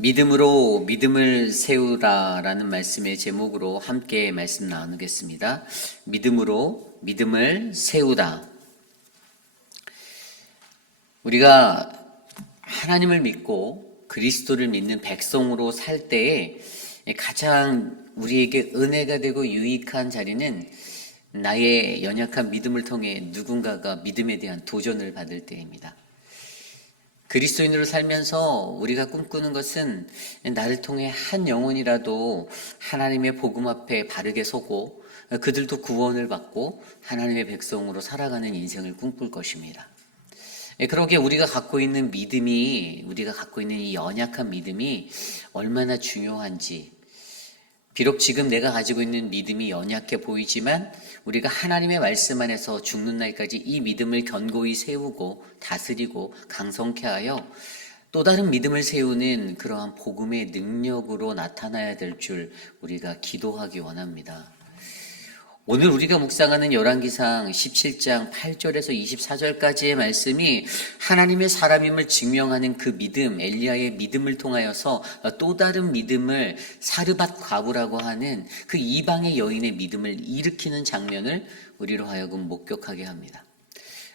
믿음으로 믿음을 세우라라는 말씀의 제목으로 함께 말씀 나누겠습니다. 믿음으로 믿음을 세우다. 우리가 하나님을 믿고 그리스도를 믿는 백성으로 살 때에 가장 우리에게 은혜가 되고 유익한 자리는 나의 연약한 믿음을 통해 누군가가 믿음에 대한 도전을 받을 때입니다. 그리스도인으로 살면서 우리가 꿈꾸는 것은 나를 통해 한 영혼이라도 하나님의 복음 앞에 바르게 서고 그들도 구원을 받고 하나님의 백성으로 살아가는 인생을 꿈꿀 것입니다. 그러기에 우리가 갖고 있는 믿음이, 우리가 갖고 있는 이 연약한 믿음이 얼마나 중요한지, 비록 지금 내가 가지고 있는 믿음이 연약해 보이지만 우리가 하나님의 말씀 안에서 죽는 날까지 이 믿음을 견고히 세우고 다스리고 강성케 하여 또 다른 믿음을 세우는 그러한 복음의 능력으로 나타나야 될 줄 우리가 기도하기 원합니다. 오늘 우리가 묵상하는 열왕기상 17장 8절에서 24절까지의 말씀이 하나님의 사람임을 증명하는 그 믿음, 엘리야의 믿음을 통하여서 또 다른 믿음을 사르밧 과부라고 하는 그 이방의 여인의 믿음을 일으키는 장면을 우리로 하여금 목격하게 합니다.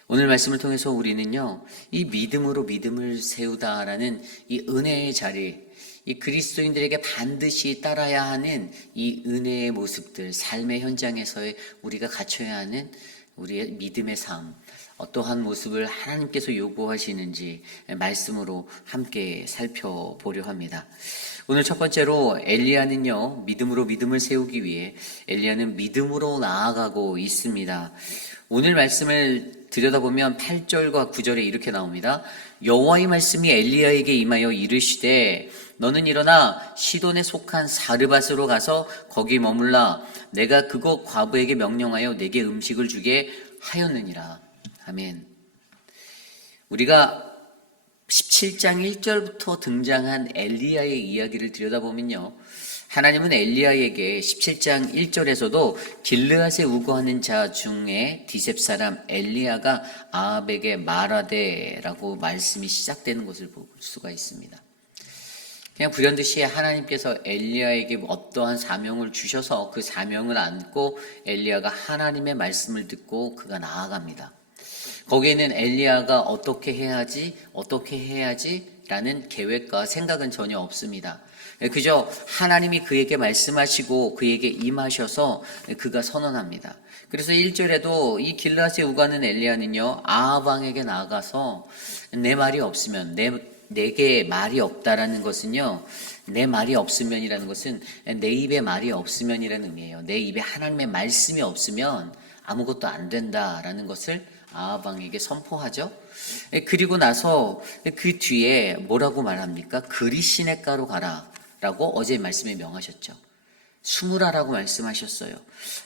오늘 말씀을 통해서 우리는요, 이 믿음으로 믿음을 세우다라는 이 은혜의 자리, 이 그리스도인들에게 반드시 따라야 하는 이 은혜의 모습들, 삶의 현장에서의 우리가 갖춰야 하는 우리의 믿음의 삶, 어떠한 모습을 하나님께서 요구하시는지 말씀으로 함께 살펴보려 합니다. 오늘 첫 번째로 엘리야는요, 믿음으로 믿음을 세우기 위해 엘리야는 믿음으로 나아가고 있습니다. 오늘 말씀을 들여다보면 8절과 9절에 이렇게 나옵니다. 여호와의 말씀이 엘리야에게 임하여 이르시되 너는 일어나 시돈에 속한 사르밧으로 가서 거기 머물라. 내가 그곳 과부에게 명령하여 내게 음식을 주게 하였느니라. 아멘. 우리가 17장 1절부터 등장한 엘리야의 이야기를 들여다보면요, 하나님은 엘리야에게 17장 1절에서도 길르앗에 우거하는 자 중에 디셉 사람 엘리야가 아합에게 말하되라고 말씀이 시작되는 것을 볼 수가 있습니다. 그냥 불현듯이 하나님께서 엘리야에게 어떠한 사명을 주셔서 그 사명을 안고 엘리야가 하나님의 말씀을 듣고 그가 나아갑니다. 거기에는 엘리야가 어떻게 해야지 라는 계획과 생각은 전혀 없습니다. 그저 하나님이 그에게 말씀하시고 그에게 임하셔서 그가 선언합니다. 그래서 1절에도 이 길르앗에 우가는 엘리야는요, 아합 왕에게 나아가서 내 말이 없으면, 내게 말이 없다라는 것은요, 내 말이 없으면이라는 것은 내 입에 말이 없으면이라는 의미예요. 내 입에 하나님의 말씀이 없으면 아무것도 안 된다라는 것을 아합 왕에게 선포하죠. 그리고 나서 그 뒤에 뭐라고 말합니까? 그리 시냇가로 가라 라고 어제 말씀에 명하셨죠. 숨으라라고 말씀하셨어요.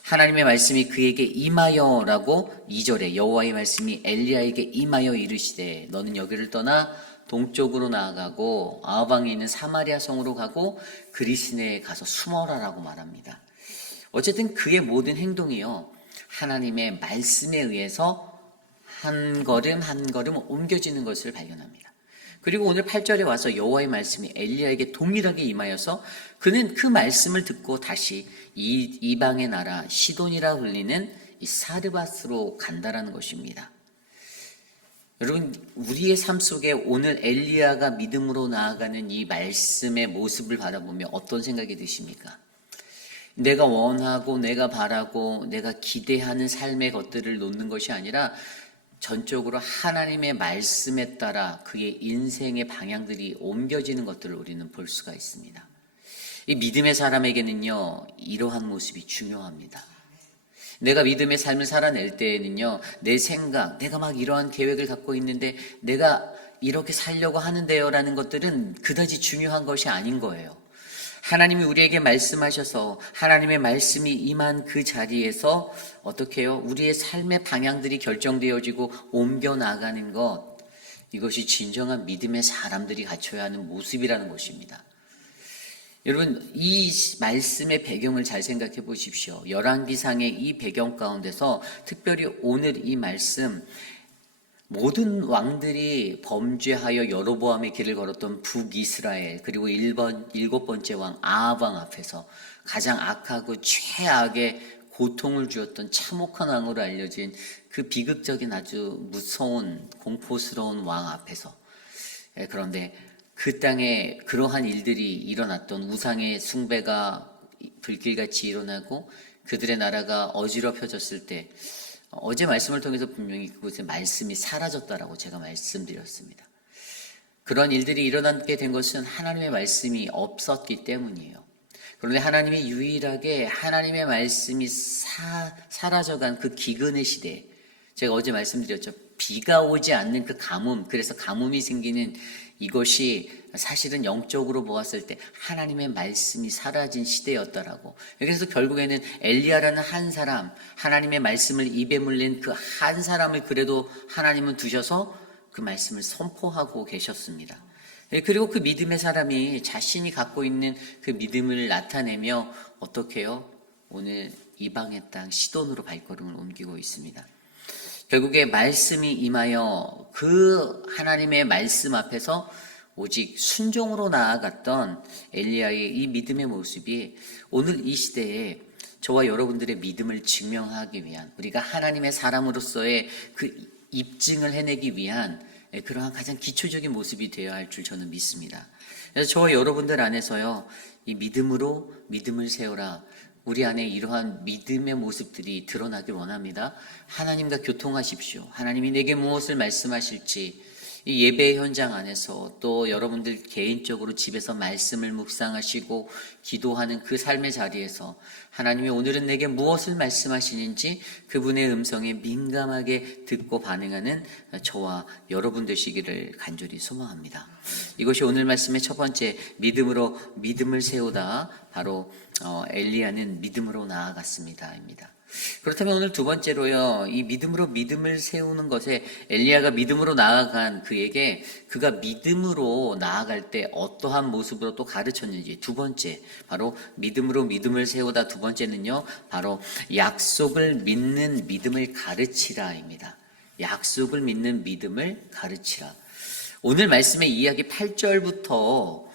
하나님의 말씀이 그에게 임하여 라고 2절에 여호와의 말씀이 엘리야에게 임하여 이르시되 너는 여기를 떠나 동쪽으로 나아가고 아합 왕에 있는 사마리아 성으로 가고 그리 시내에 가서 숨어라라고 말합니다. 어쨌든 그의 모든 행동이요, 하나님의 말씀에 의해서 한 걸음 한 걸음 옮겨지는 것을 발견합니다. 그리고 오늘 8절에 와서 여호와의 말씀이 엘리야에게 동일하게 임하여서 그는 그 말씀을 듣고 다시 이 이방의 나라 시돈이라 불리는 이 사르밧으로 간다라는 것입니다. 여러분, 우리의 삶 속에 오늘 엘리야가 믿음으로 나아가는 이 말씀의 모습을 바라보며 어떤 생각이 드십니까? 내가 원하고 내가 바라고 내가 기대하는 삶의 것들을 놓는 것이 아니라 전적으로 하나님의 말씀에 따라 그의 인생의 방향들이 옮겨지는 것들을 우리는 볼 수가 있습니다. 이 믿음의 사람에게는요, 이러한 모습이 중요합니다. 내가 믿음의 삶을 살아낼 때에는요, 내 생각, 내가 막 이러한 계획을 갖고 있는데 내가 이렇게 살려고 하는데요 라는 것들은 그다지 중요한 것이 아닌 거예요. 하나님이 우리에게 말씀하셔서 하나님의 말씀이 임한 그 자리에서 어떻게 해요? 우리의 삶의 방향들이 결정되어지고 옮겨나가는 것, 이것이 진정한 믿음의 사람들이 갖춰야 하는 모습이라는 것입니다. 여러분, 이 말씀의 배경을 잘 생각해 보십시오. 열왕기상의 이 배경 가운데서 특별히 오늘 이 말씀, 모든 왕들이 범죄하여 여로보암의 길을 걸었던 북이스라엘, 그리고 일곱 번째 왕 아합 왕 앞에서 가장 악하고 최악의 고통을 주었던 참혹한 왕으로 알려진 그 비극적인 아주 무서운 공포스러운 왕 앞에서, 그런데 그 땅에 그러한 일들이 일어났던, 우상의 숭배가 불길같이 일어나고 그들의 나라가 어지럽혀졌을 때, 어제 말씀을 통해서 분명히 그곳에 말씀이 사라졌다라고 제가 말씀드렸습니다. 그런 일들이 일어나게 된 것은 하나님의 말씀이 없었기 때문이에요. 그런데 하나님이 유일하게 하나님의 말씀이 사라져간 그 기근의 시대에, 제가 어제 말씀드렸죠. 비가 오지 않는 그 가뭄, 그래서 가뭄이 생기는 이것이 사실은 영적으로 보았을 때 하나님의 말씀이 사라진 시대였더라고. 그래서 결국에는 엘리야라는 한 사람, 하나님의 말씀을 입에 물린 그 한 사람을 그래도 하나님은 두셔서 그 말씀을 선포하고 계셨습니다. 그리고 그 믿음의 사람이 자신이 갖고 있는 그 믿음을 나타내며 어떻게 해요? 오늘 이방의 땅 시돈으로 발걸음을 옮기고 있습니다. 결국에 말씀이 임하여 그 하나님의 말씀 앞에서 오직 순종으로 나아갔던 엘리야의 이 믿음의 모습이 오늘 이 시대에 저와 여러분들의 믿음을 증명하기 위한, 우리가 하나님의 사람으로서의 그 입증을 해내기 위한 그러한 가장 기초적인 모습이 되어야 할 줄 저는 믿습니다. 그래서 저와 여러분들 안에서요, 이 믿음으로 믿음을 세우라, 우리 안에 이러한 믿음의 모습들이 드러나길 원합니다. 하나님과 교통하십시오. 하나님이 내게 무엇을 말씀하실지, 이 예배 현장 안에서 또 여러분들 개인적으로 집에서 말씀을 묵상하시고 기도하는 그 삶의 자리에서 하나님이 오늘은 내게 무엇을 말씀하시는지 그분의 음성에 민감하게 듣고 반응하는 저와 여러분 되시기를 간절히 소망합니다. 이것이 오늘 말씀의 첫 번째, 믿음으로 믿음을 세우다, 바로 엘리야는 믿음으로 나아갔습니다입니다. 그렇다면 오늘 두 번째로요, 이 믿음으로 믿음을 세우는 것에 엘리야가 믿음으로 나아간 그에게 그가 믿음으로 나아갈 때 어떠한 모습으로 또 가르쳤는지, 두 번째, 바로 믿음으로 믿음을 세우다 두 번째는요, 바로 약속을 믿는 믿음을 가르치라입니다. 약속을 믿는 믿음을 가르치라. 오늘 말씀의 이야기 8절부터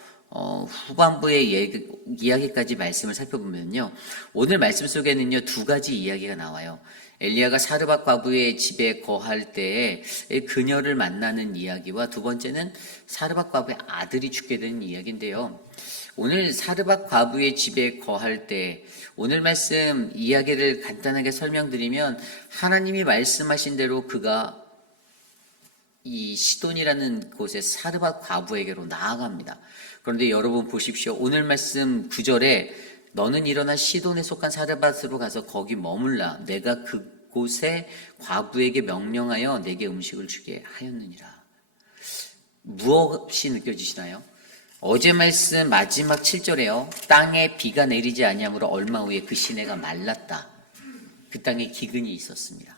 후반부의 이야기까지 말씀을 살펴보면요, 오늘 말씀 속에는요 두 가지 이야기가 나와요. 엘리야가 사르밧 과부의 집에 거할 때에 그녀를 만나는 이야기와, 두 번째는 사르밧 과부의 아들이 죽게 되는 이야기인데요. 오늘 사르밧 과부의 집에 거할 때, 오늘 말씀 이야기를 간단하게 설명드리면, 하나님이 말씀하신 대로 그가 이 시돈이라는 곳에 사르밧 과부에게로 나아갑니다. 그런데 여러분 보십시오. 오늘 말씀 9절에 너는 일어나 시돈에 속한 사르밧으로 가서 거기 머물라. 내가 그곳에 과부에게 명령하여 내게 음식을 주게 하였느니라. 무엇이 느껴지시나요? 어제 말씀 마지막 7절에요. 땅에 비가 내리지 아니하므로 얼마 후에 그 시내가 말랐다. 그 땅에 기근이 있었습니다.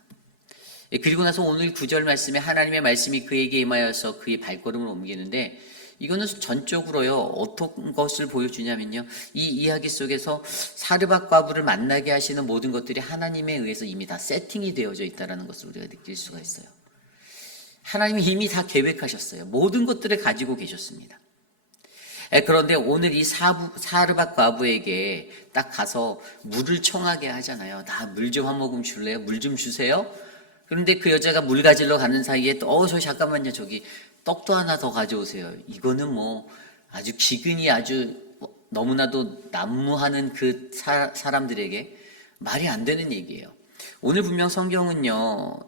그리고 나서 오늘 9절 말씀에 하나님의 말씀이 그에게 임하여서 그의 발걸음을 옮기는데, 이거는 전적으로요 어떤 것을 보여주냐면요, 이 이야기 속에서 사르밧 과부를 만나게 하시는 모든 것들이 하나님에 의해서 이미 다 세팅이 되어져 있다는 것을 우리가 느낄 수가 있어요. 하나님이 이미 다 계획하셨어요. 모든 것들을 가지고 계셨습니다. 그런데 오늘 이 사르밧 과부에게 딱 가서 물을 청하게 하잖아요. 나 물 좀 한 모금 줄래요? 물 좀 주세요. 그런데 그 여자가 물 가지러 가는 사이에 또 저 잠깐만요, 저기 떡도 하나 더 가져오세요. 이거는 뭐 아주 기근이 아주 너무나도 난무하는 그 사람들에게 말이 안 되는 얘기예요. 오늘 분명 성경은요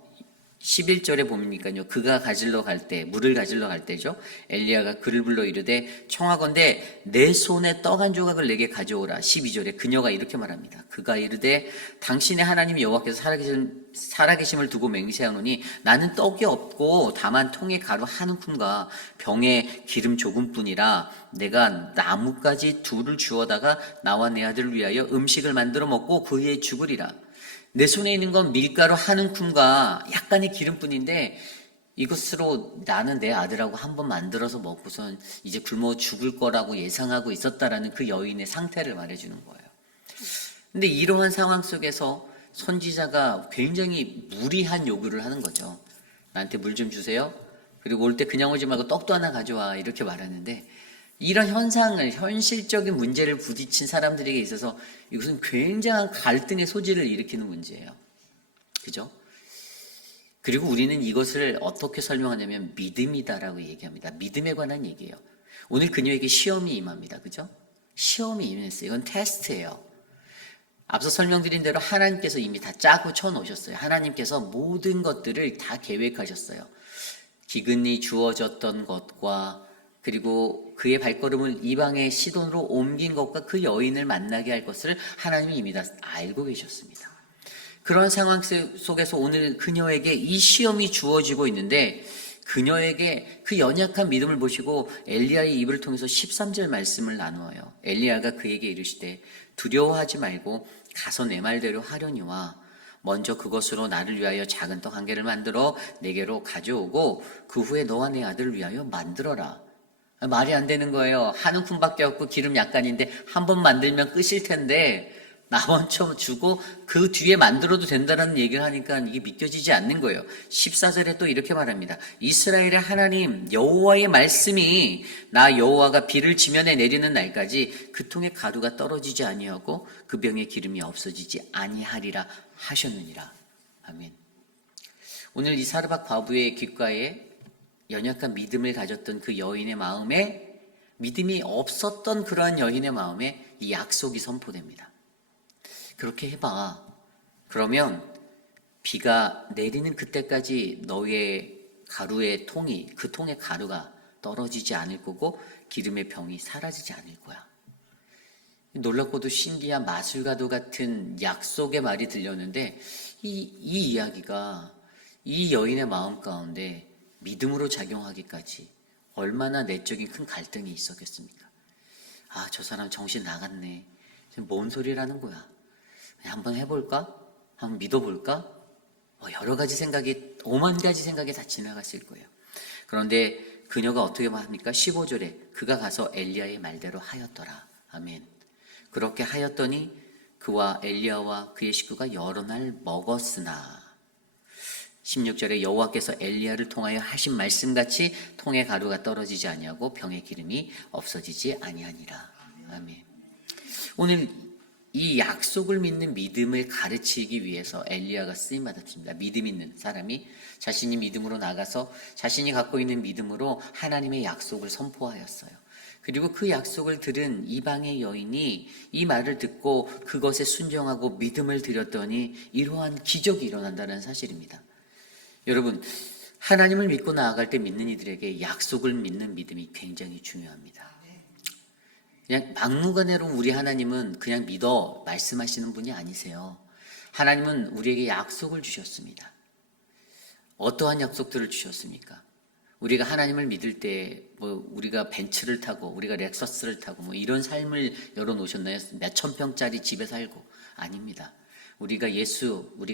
11절에 보니까요, 그가 가지러 갈 때, 물을 가지러 갈 때죠, 엘리야가 그를 불러 이르되 청하건대 내 손에 떡 한 조각을 내게 가져오라. 12절에 그녀가 이렇게 말합니다. 그가 이르되 당신의 하나님 여호와께서 살아계심을 두고 맹세하노니 나는 떡이 없고 다만 통에 가루 한 움큼과 병에 기름 조금뿐이라. 내가 나뭇가지 둘을 주워다가 나와 내 아들을 위하여 음식을 만들어 먹고 그 후에 죽으리라. 내 손에 있는 건 밀가루 한 움큼과 약간의 기름뿐인데 이것으로 나는 내 아들하고 한번 만들어서 먹고선 이제 굶어 죽을 거라고 예상하고 있었다라는 그 여인의 상태를 말해주는 거예요. 근데 이러한 상황 속에서 선지자가 굉장히 무리한 요구를 하는 거죠. 나한테 물 좀 주세요. 그리고 올 때 그냥 오지 말고 떡도 하나 가져와. 이렇게 말하는데 이런 현상을, 현실적인 문제를 부딪힌 사람들에게 있어서 이것은 굉장한 갈등의 소지를 일으키는 문제예요. 그죠? 그리고 우리는 이것을 어떻게 설명하냐면 믿음이다라고 얘기합니다. 믿음에 관한 얘기예요. 오늘 그녀에게 시험이 임합니다. 그죠? 시험이 임했어요. 이건 테스트예요. 앞서 설명드린 대로 하나님께서 이미 다 짜고 쳐놓으셨어요. 하나님께서 모든 것들을 다 계획하셨어요. 기근이 주어졌던 것과 그리고 그의 발걸음을 이방의 시돈으로 옮긴 것과 그 여인을 만나게 할 것을 하나님이 이미 다 알고 계셨습니다. 그런 상황 속에서 오늘 그녀에게 이 시험이 주어지고 있는데 그녀에게 그 연약한 믿음을 보시고 엘리야의 입을 통해서 13절 말씀을 나누어요. 엘리야가 그에게 이르시되 두려워하지 말고 가서 내 말대로 하려니와 먼저 그것으로 나를 위하여 작은 떡 한 개를 만들어 내게로 가져오고 그 후에 너와 내 아들을 위하여 만들어라. 말이 안 되는 거예요. 한 움큼밖에 없고 기름 약간인데 한 번 만들면 끝일 텐데 나 먼저 주고 그 뒤에 만들어도 된다는 얘기를 하니까 이게 믿겨지지 않는 거예요. 14절에 또 이렇게 말합니다. 이스라엘의 하나님 여호와의 말씀이 나 여호와가 비를 지면에 내리는 날까지 그 통에 가루가 떨어지지 아니하고 그 병에 기름이 없어지지 아니하리라 하셨느니라. 아멘. 오늘 이 사르밧 과부의 귓가에 연약한 믿음을 가졌던 그 여인의 마음에 믿음이 없었던 그러한 여인의 마음에 이 약속이 선포됩니다. 그렇게 해봐. 그러면 비가 내리는 그때까지 너의 가루의 통이, 그 통의 가루가 떨어지지 않을 거고 기름의 병이 사라지지 않을 거야. 놀랍고도 신기한 마술과도 같은 약속의 말이 들렸는데 이 이야기가 이 여인의 마음 가운데 믿음으로 작용하기까지 얼마나 내적인 큰 갈등이 있었겠습니까? 아, 저 사람 정신 나갔네. 뭔 소리라는 거야. 한번 해볼까? 한번 믿어볼까? 여러 가지 생각이, 5만 가지 생각이 다 지나갔을 거예요. 그런데 그녀가 어떻게 합니까? 15절에 그가 가서 엘리야의 말대로 하였더라. 아멘. 그렇게 하였더니 그와 엘리야와 그의 식구가 여러 날 먹었으나 16절에 여호와께서 엘리야를 통하여 하신 말씀같이 통의 가루가 떨어지지 아니하고 병의 기름이 없어지지 아니하니라. 아멘. 오늘 이 약속을 믿는 믿음을 가르치기 위해서 엘리야가 쓰임받았습니다. 믿음 있는 사람이 자신이 믿음으로 나가서 자신이 갖고 있는 믿음으로 하나님의 약속을 선포하였어요. 그리고 그 약속을 들은 이방의 여인이 이 말을 듣고 그것에 순종하고 믿음을 드렸더니 이러한 기적이 일어난다는 사실입니다. 여러분, 하나님을 믿고 나아갈 때 믿는 이들에게 약속을 믿는 믿음이 굉장히 중요합니다. 그냥 막무가내로 우리 하나님은 그냥 믿어 말씀하시는 분이 아니세요. 하나님은 우리에게 약속을 주셨습니다. 어떠한 약속들을 주셨습니까? 우리가 하나님을 믿을 때 우리가 벤츠를 타고 우리가 렉서스를 타고 이런 삶을 열어놓으셨나요? 몇천 평짜리 집에 살고? 아닙니다. 우리가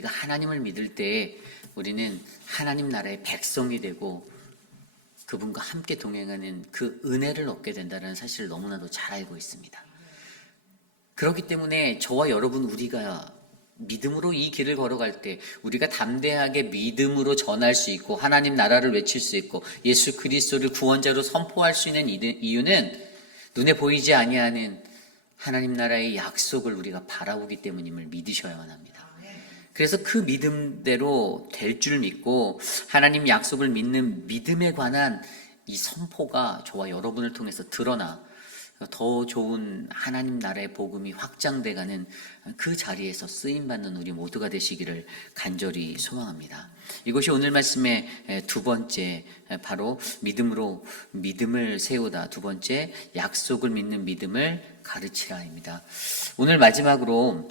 하나님을 믿을 때 우리는 하나님 나라의 백성이 되고 그분과 함께 동행하는 그 은혜를 얻게 된다는 사실을 너무나도 잘 알고 있습니다. 그렇기 때문에 저와 여러분 우리가 믿음으로 이 길을 걸어갈 때 우리가 담대하게 믿음으로 전할 수 있고 하나님 나라를 외칠 수 있고 예수 그리스도를 구원자로 선포할 수 있는 이유는 눈에 보이지 아니하는 하나님 나라의 약속을 우리가 바라보기 때문임을 믿으셔야만 합니다. 그래서 그 믿음대로 될 줄 믿고 하나님 약속을 믿는 믿음에 관한 이 선포가 저와 여러분을 통해서 드러나 더 좋은 하나님 나라의 복음이 확장돼가는 그 자리에서 쓰임받는 우리 모두가 되시기를 간절히 소망합니다. 이것이 오늘 말씀의 두 번째, 바로 믿음을 세우다. 두 번째, 약속을 믿는 믿음을 가르치라입니다. 오늘 마지막으로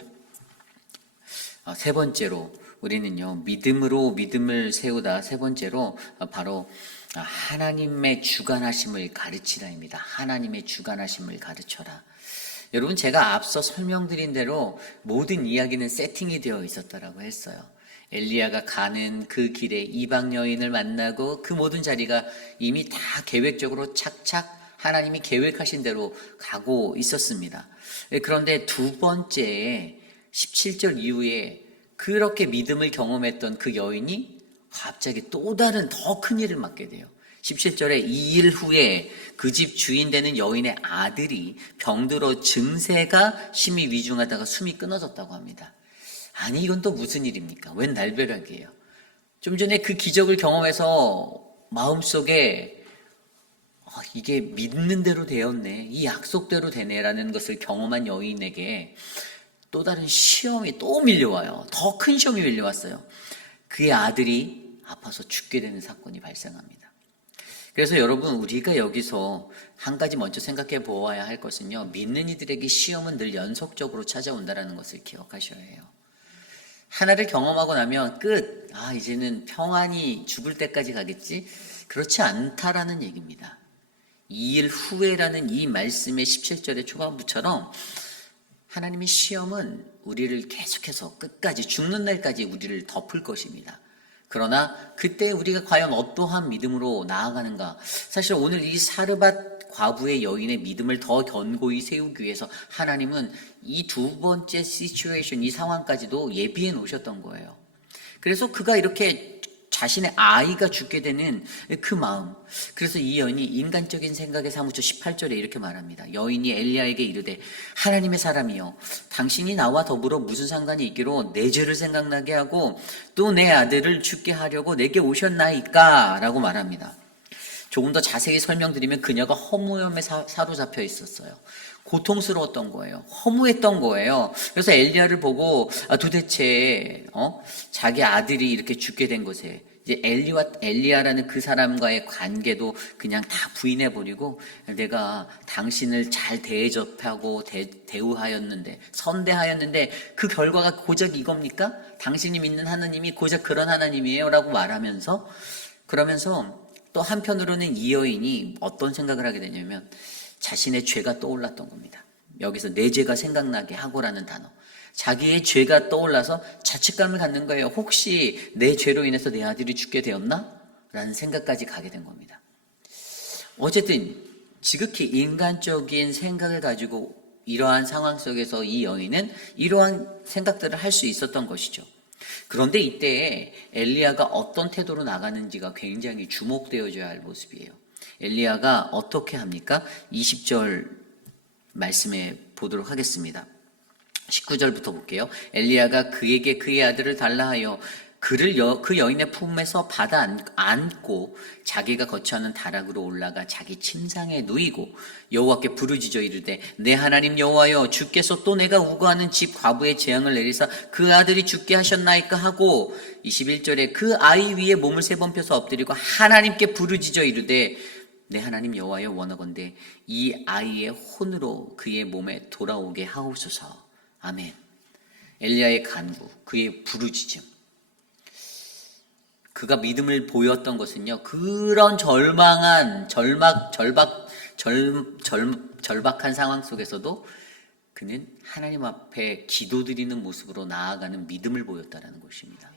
세 번째로 우리는요, 믿음을 세우다. 세 번째로 바로 하나님의 주관하심을 가르치라입니다. 하나님의 주관하심을 가르쳐라. 여러분, 제가 앞서 설명드린 대로 모든 이야기는 세팅이 되어 있었다라고 했어요. 엘리야가 가는 그 길에 이방 여인을 만나고 그 모든 자리가 이미 다 계획적으로 착착 하나님이 계획하신 대로 가고 있었습니다. 그런데 두 번째 17절 이후에 그렇게 믿음을 경험했던 그 여인이 갑자기 또 다른 더 큰 일을 맡게 돼요. 17절에 이 일 후에 그 집 주인 되는 여인의 아들이 병들어 증세가 심히 위중하다가 숨이 끊어졌다고 합니다. 아니 이건 또 무슨 일입니까? 웬 날벼락이에요. 좀 전에 그 기적을 경험해서 마음속에 이게 믿는 대로 되었네, 이 약속대로 되네라는 것을 경험한 여인에게 또 다른 시험이 또 밀려와요. 더 큰 시험이 밀려왔어요. 그의 아들이 아파서 죽게 되는 사건이 발생합니다. 그래서 여러분, 우리가 여기서 한 가지 먼저 생각해 보아야 할 것은요, 믿는 이들에게 시험은 늘 연속적으로 찾아온다는 것을 기억하셔야 해요. 하나를 경험하고 나면 끝, 이제는 평안히 죽을 때까지 가겠지? 그렇지 않다라는 얘기입니다. 2일 후에라는 이 말씀의 17절의 초반부처럼 하나님의 시험은 우리를 계속해서 끝까지 죽는 날까지 우리를 덮을 것입니다. 그러나 그때 우리가 과연 어떠한 믿음으로 나아가는가? 사실 오늘 이 사르밧 과부의 여인의 믿음을 더 견고히 세우기 위해서 하나님은 이 두 번째 시츄에이션, 이 상황까지도 예비해 놓으셨던 거예요. 그래서 그가 이렇게 자신의 아이가 죽게 되는 그 마음, 그래서 이 여인이 인간적인 생각에 사무쳐 18절에 이렇게 말합니다. 여인이 엘리야에게 이르되 하나님의 사람이여, 당신이 나와 더불어 무슨 상관이 있기로 내 죄를 생각나게 하고 또 내 아들을 죽게 하려고 내게 오셨나이까? 라고 말합니다. 조금 더 자세히 설명드리면 그녀가 허무함에 사로잡혀 있었어요. 고통스러웠던 거예요. 허무했던 거예요. 그래서 엘리야를 보고 도대체 자기 아들이 이렇게 죽게 된 것에 이제 엘리야라는 그 사람과의 관계도 그냥 다 부인해버리고, 내가 당신을 잘 대접하고 대우하였는데, 선대하였는데 그 결과가 고작 이겁니까? 당신이 믿는 하나님이 고작 그런 하나님이에요? 라고 말하면서, 그러면서 또 한편으로는 이 여인이 어떤 생각을 하게 되냐면 자신의 죄가 떠올랐던 겁니다. 여기서 내 죄가 생각나게 하고라는 단어, 자기의 죄가 떠올라서 자책감을 갖는 거예요. 혹시 내 죄로 인해서 내 아들이 죽게 되었나? 라는 생각까지 가게 된 겁니다. 어쨌든 지극히 인간적인 생각을 가지고 이러한 상황 속에서 이 여인은 이러한 생각들을 할 수 있었던 것이죠. 그런데 이때에 엘리야가 어떤 태도로 나가는지가 굉장히 주목되어져야 할 모습이에요. 엘리야가 어떻게 합니까? 20절 말씀에 보도록 하겠습니다. 19절부터 볼게요. 엘리야가 그에게 그의 아들을 달라 하여 그를 그 여인의 품에서 받아 안고 자기가 거처하는 다락으로 올라가 자기 침상에 누이고 여호와께 부르짖어 이르되 내 하나님 여호와여, 주께서 또 내가 우거하는 집 과부의 재앙을 내리사 그 아들이 죽게 하셨나이까 하고, 21절에 그 아이 위에 몸을 3번 펴서 엎드리고 하나님께 부르짖어 이르되 내 하나님 여호와여, 원하건대 이 아이의 혼으로 그의 몸에 돌아오게 하옵소서. 아멘. 엘리야의 간구, 그의 부르짖음, 그가 믿음을 보였던 것은요, 그런 절박한 상황 속에서도 그는 하나님 앞에 기도드리는 모습으로 나아가는 믿음을 보였다는 것입니다.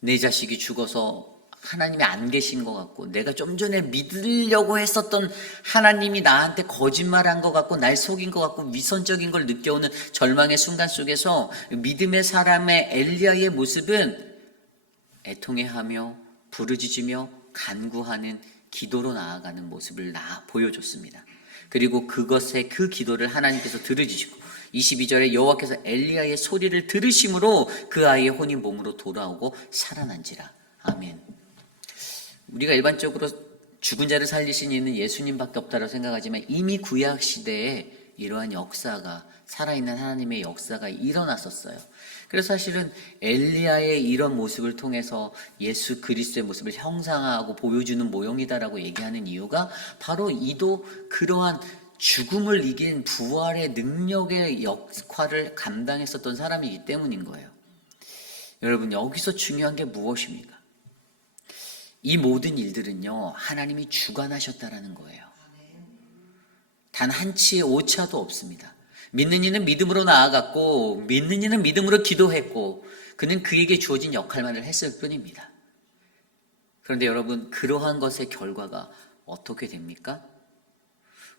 내 자식이 죽어서 하나님이 안 계신 것 같고, 내가 좀 전에 믿으려고 했었던 하나님이 나한테 거짓말한 것 같고, 날 속인 것 같고, 위선적인 걸 느껴오는 절망의 순간 속에서 믿음의 사람의 엘리야의 모습은 애통해하며 부르짖으며 간구하는 기도로 나아가는 모습을 보여줬습니다. 그리고 그 기도를 하나님께서 들으시고 22절에 여호와께서 엘리야의 소리를 들으심으로 그 아이의 혼이 몸으로 돌아오고 살아난지라. 아멘. 우리가 일반적으로 죽은 자를 살리신 이는 예수님밖에 없다고 생각하지만 이미 구약 시대에 이러한 역사가, 살아있는 하나님의 역사가 일어났었어요. 그래서 사실은 엘리야의 이런 모습을 통해서 예수 그리스도의 모습을 형상화하고 보여주는 모형이다라고 얘기하는 이유가 바로 이도 그러한 죽음을 이긴 부활의 능력의 역할을 감당했었던 사람이기 때문인 거예요. 여러분, 여기서 중요한 게 무엇입니까? 이 모든 일들은요, 하나님이 주관하셨다라는 거예요. 단 한치의 오차도 없습니다. 믿는 이는 믿음으로 나아갔고, 믿는 이는 믿음으로 기도했고, 그는 그에게 주어진 역할만을 했을 뿐입니다. 그런데 여러분, 그러한 것의 결과가 어떻게 됩니까?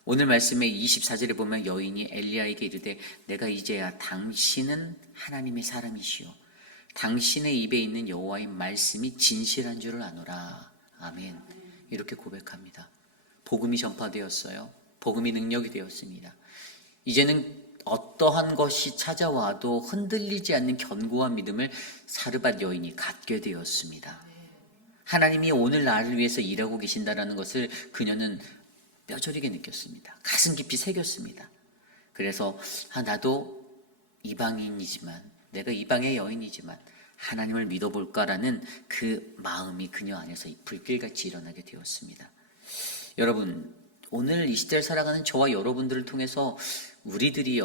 오늘 말씀의 24절에 보면 여인이 엘리야에게 이르되 내가 이제야 당신은 하나님의 사람이시오, 당신의 입에 있는 여호와의 말씀이 진실한 줄을 아노라. 아멘. 이렇게 고백합니다. 복음이 전파되었어요. 복음이 능력이 되었습니다. 이제는 어떠한 것이 찾아와도 흔들리지 않는 견고한 믿음을 사르밧 여인이 갖게 되었습니다. 하나님이 오늘 나를 위해서 일하고 계신다는 것을 그녀는 뼈저리게 느꼈습니다. 가슴 깊이 새겼습니다. 그래서 나도 이방인이지만, 내가 이방의 여인이지만 하나님을 믿어볼까라는 그 마음이 그녀 안에서 불길같이 일어나게 되었습니다. 여러분, 오늘 이 시대를 살아가는 저와 여러분들을 통해서 우리들의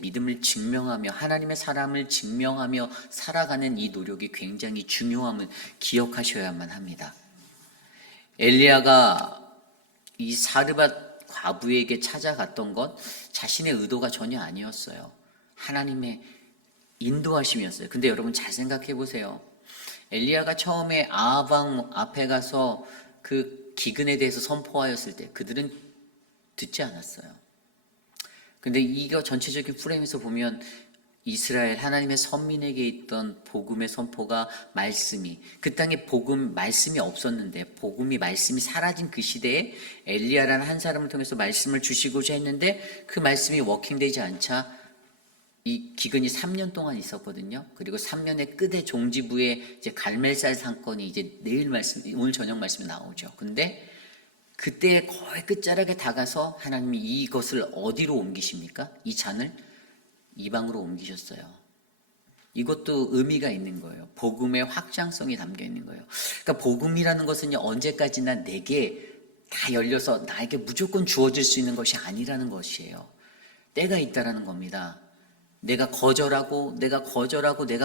믿음을 증명하며 하나님의 사람을 증명하며 살아가는 이 노력이 굉장히 중요함을 기억하셔야만 합니다. 엘리야가 이 사르밧 과부에게 찾아갔던 것 자신의 의도가 전혀 아니었어요. 하나님의 인도하심이었어요. 근데 여러분 잘 생각해 보세요. 엘리야가 처음에 아합 왕 앞에 가서 그 기근에 대해서 선포하였을 때 그들은 듣지 않았어요. 근데 이거 전체적인 프레임에서 보면 이스라엘 하나님의 선민에게 있던 복음의 선포가 말씀이, 그 땅에 말씀이 없었는데 말씀이 사라진 그 시대에 엘리야라는 한 사람을 통해서 말씀을 주시고자 했는데 그 말씀이 워킹되지 않자 이 기근이 3년 동안 있었거든요. 그리고 3년의 끝에 종지부에 이제 갈멜살 상권이 이제 오늘 저녁 말씀에 나오죠. 근데 그때 거의 끝자락에 다가서 하나님이 이것을 어디로 옮기십니까? 이 잔을 이방으로 옮기셨어요. 이것도 의미가 있는 거예요. 복음의 확장성이 담겨 있는 거예요. 그러니까 복음이라는 것은 언제까지나 내게 다 열려서 나에게 무조건 주어질 수 있는 것이 아니라는 것이에요. 때가 있다라는 겁니다. 내가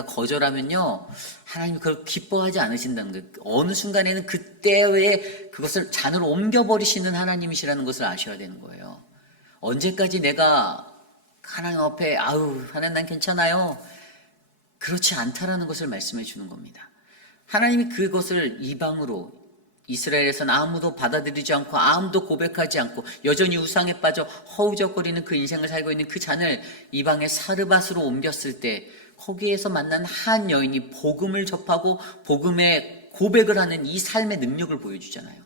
거절하면요, 하나님이 그걸 기뻐하지 않으신다는 거예요. 어느 순간에는 그때에 그것을 잔으로 옮겨버리시는 하나님이시라는 것을 아셔야 되는 거예요. 언제까지 내가 하나님 앞에 하나님 난 괜찮아요, 그렇지 않다라는 것을 말씀해 주는 겁니다. 하나님이 그것을 이방으로, 이스라엘에서는 아무도 받아들이지 않고 아무도 고백하지 않고 여전히 우상에 빠져 허우적거리는 그 인생을 살고 있는 그 잔을 이방의 사르밧으로 옮겼을 때 거기에서 만난 한 여인이 복음을 접하고 복음의 고백을 하는 이 삶의 능력을 보여주잖아요.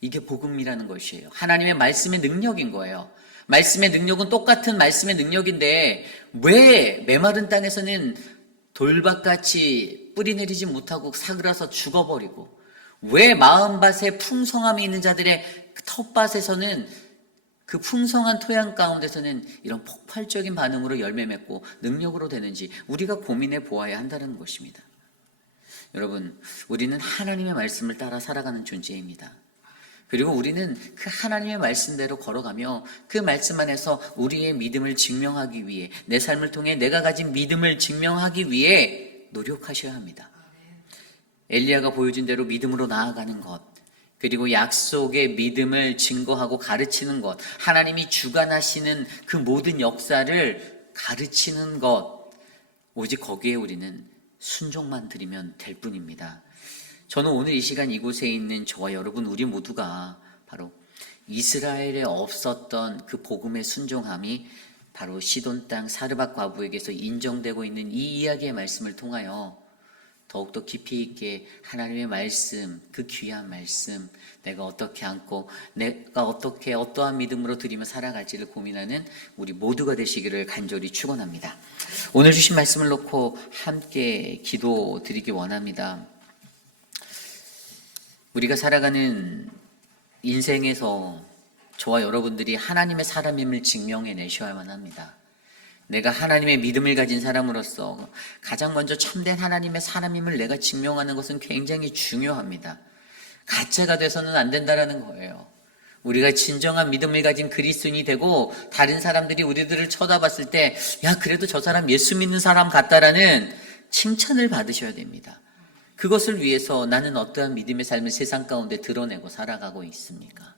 이게 복음이라는 것이에요. 하나님의 말씀의 능력인 거예요. 말씀의 능력은 똑같은 말씀의 능력인데 왜 메마른 땅에서는 돌밭같이 뿌리 내리지 못하고 사그라서 죽어버리고, 왜 마음밭에 풍성함이 있는 자들의 텃밭에서는 그 풍성한 토양 가운데서는 이런 폭발적인 반응으로 열매 맺고 능력으로 되는지 우리가 고민해 보아야 한다는 것입니다. 여러분, 우리는 하나님의 말씀을 따라 살아가는 존재입니다. 그리고 우리는 그 하나님의 말씀대로 걸어가며 그 말씀 안에서 우리의 믿음을 증명하기 위해, 내 삶을 통해 내가 가진 믿음을 증명하기 위해 노력하셔야 합니다. 엘리야가 보여준 대로 믿음으로 나아가는 것, 그리고 약속의 믿음을 증거하고 가르치는 것, 하나님이 주관하시는 그 모든 역사를 가르치는 것, 오직 거기에 우리는 순종만 드리면 될 뿐입니다. 저는 오늘 이 시간 이곳에 있는 저와 여러분, 우리 모두가 바로 이스라엘에 없었던 그 복음의 순종함이 바로 시돈 땅 사르밧 과부에게서 인정되고 있는 이 이야기의 말씀을 통하여 더욱더 깊이 있게 하나님의 말씀, 그 귀한 말씀, 내가 어떻게 안고 내가 어떻게 어떠한 믿음으로 드리며 살아갈지를 고민하는 우리 모두가 되시기를 간절히 축원합니다. 오늘 주신 말씀을 놓고 함께 기도 드리기 원합니다. 우리가 살아가는 인생에서 저와 여러분들이 하나님의 사람임을 증명해 내셔야만 합니다. 내가 하나님의 믿음을 가진 사람으로서 가장 먼저 참된 하나님의 사람임을 내가 증명하는 것은 굉장히 중요합니다. 가짜가 돼서는 안 된다라는 거예요. 우리가 진정한 믿음을 가진 그리스도인이 되고 다른 사람들이 우리들을 쳐다봤을 때, 야, 그래도 저 사람 예수 믿는 사람 같다라는 칭찬을 받으셔야 됩니다. 그것을 위해서 나는 어떠한 믿음의 삶을 세상 가운데 드러내고 살아가고 있습니까?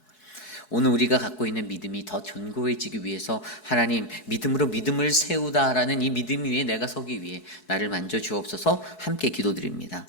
오늘 우리가 갖고 있는 믿음이 더 견고해지기 위해서 하나님, 믿음으로 믿음을 세우다라는 이 믿음 위에 내가 서기 위해 나를 만져 주옵소서. 함께 기도드립니다.